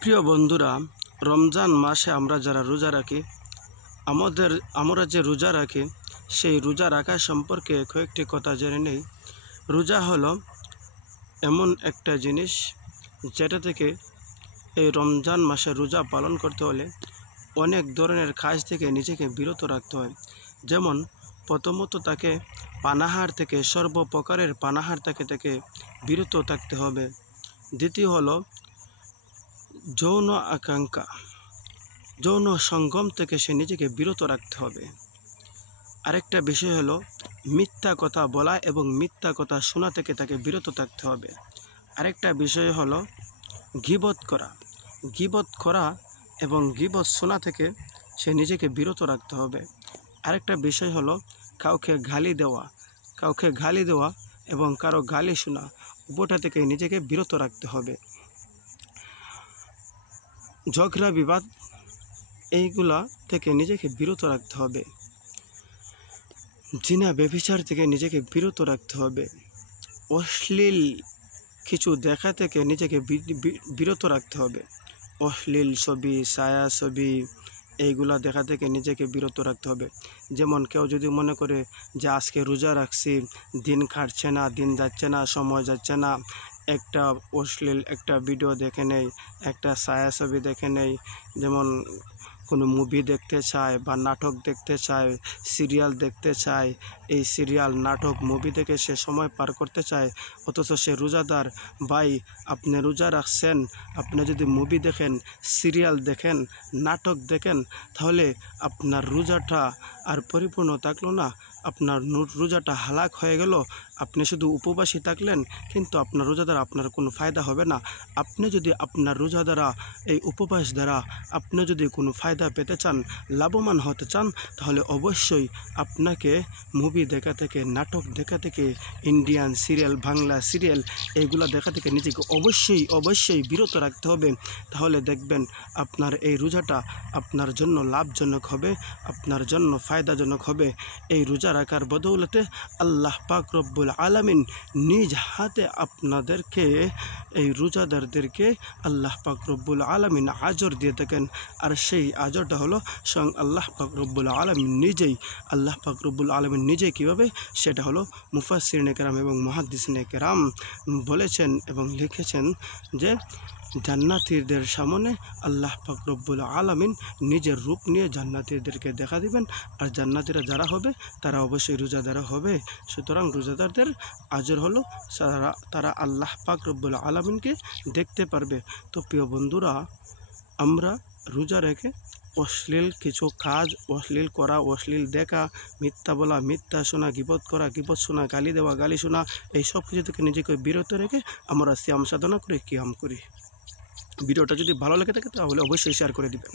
প্রিয় বন্ধুরা, রমজান মাসে আমরা যারা রোজা রাখি, আমরা যে রোজা রাখি সেই রোজা রাখা সম্পর্কে কয়েকটি কথা জেনে নেই। রোজা হলো এমন একটা জিনিস যেটা থেকে এই রমজান মাসে রোজা পালন করতে হলে অনেক ধরনের কাজ থেকে নিজেকে বিরত রাখতে হয়। যেমন প্রথমত তাকে পানাহার থেকে, সর্বপ্রকারের পানাহার থেকে বিরত থাকতে হবে। দ্বিতীয় হলো যৌন আকাঙ্ক্ষা, যৌন সঙ্গম থেকে সে নিজেকে বিরত রাখতে হবে। আরেকটা বিষয় হলো মিথ্যা কথা বলা এবং মিথ্যা কথা শোনা থেকে তাকে বিরত থাকতে হবে। আরেকটা বিষয় হলো গীবত করা এবং গীবত শোনা থেকে সে নিজেকে বিরত রাখতে হবে। আরেকটা বিষয় হলো কাউকে গালি দেওয়া এবং কারো গালি শোনা, উভয়টা থেকে নিজেকে বিরত রাখতে হবে। ঝগড়া বিবাদ এইগুলা থেকে নিজেকে বিরত রাখতে হবে। জিনা ব্যভিচার থেকে নিজেকে বিরত রাখতে হবে। অশ্লীল কিছু দেখা থেকে নিজেকে বিরত রাখতে হবে। অশ্লীল ছবি, ছায়া ছবি এইগুলা দেখা থেকে নিজেকে বিরত রাখতে হবে। যেমন কেউ যদি মনে করে যে আজকে রোজা রাখছি, দিন কাটছে না, দিন যাচ্ছে না, সময় যাচ্ছে না, একটা অশ্লীল একটা ভিডিও দেখে নেই, একটা ছায়া ছবি দেখে নেই, যেমন কোনো মুভি দেখতে চায় বা নাটক দেখতে চায়, সিরিয়াল দেখতে চায়, এই সিরিয়াল, নাটক, মুভি দেখে সে সময় পার করতে চায়, অথচ সে রোজাদার। ভাই, আপনি রোজা রাখছেন, আপনি যদি মুভি দেখেন, সিরিয়াল দেখেন, নাটক দেখেন, তাহলে আপনার রোজাটা আর পরিপূর্ণ থাকলো না, আপনার রোজাটা হালাক হয়ে গেল। আপনি শুধু উপবাসী থাকলেন, কিন্তু আপনার রোজা দ্বারা আপনার কোনো ফায়দা হবে না। আপনি যদি আপনার রোজা দ্বারা, এই উপবাস দ্বারা আপনি যদি কোনো ফায়দা পেতে চান, লাভবান হতে চান, তাহলে অবশ্যই আপনাকে মুভি দেখা থেকে, নাটক দেখা থেকে, ইন্ডিয়ান সিরিয়াল, বাংলা সিরিয়াল এইগুলো দেখা থেকে নিজেকে অবশ্যই বিরত রাখতে হবে। তাহলে দেখবেন আপনার এই রোজাটা আপনার জন্য লাভজনক হবে, আপনার জন্য ফায়দাজনক হবে। এই রোজা রাখার বদৌলতে আল্লাহ পাক রব্বুল আলামিন নিজ হাতে আপনাদেরকে, এই রোজাদারদেরকে আল্লাহ পাক রব্বুল আলামিন আজর দিয়ে থাকেন। আর সেই আজরটা হলো স্বয়ং আল্লাহ পাক রব্বুল আলামিন নিজেই কীভাবে, সেটা হলো মুফাসসিরিনে কেরাম এবং মুহাদ্দিসিনে কেরাম বলেছেন এবং লিখেছেন যে জান্নাতীদের সামনে আল্লাহ পাক রব্বুল আলামিন নিজের রূপ নিয়ে জান্নাতীদেরকে দেখা দিবেন। আর জান্নাতীরা যারা হবে তারা অবশ্যই রোজাদার হবে। সুতরাং রোজাদারদের আজর হলো তারা আল্লাহ পাক রব্বুল আলামিনকে দেখতে পারবে। তো প্রিয় বন্ধুরা, আমরা রোজা রেখে অশ্লীল কিছু কাজ, অশ্লীল করা, অশ্লীল দেখা, মিথ্যা বলা, মিথ্যা শোনা, গীবত করা, গীবত শোনা, গালি দেওয়া, গালি শোনা, এই সব কিছু থেকে নিজেকে বিরত রেখে আমরা সিয়াম সাধনা করে কিয়াম করি। ভিডিওটা যদি ভালো লেগে থাকে তাহলে অবশ্যই শেয়ার করে দিবেন।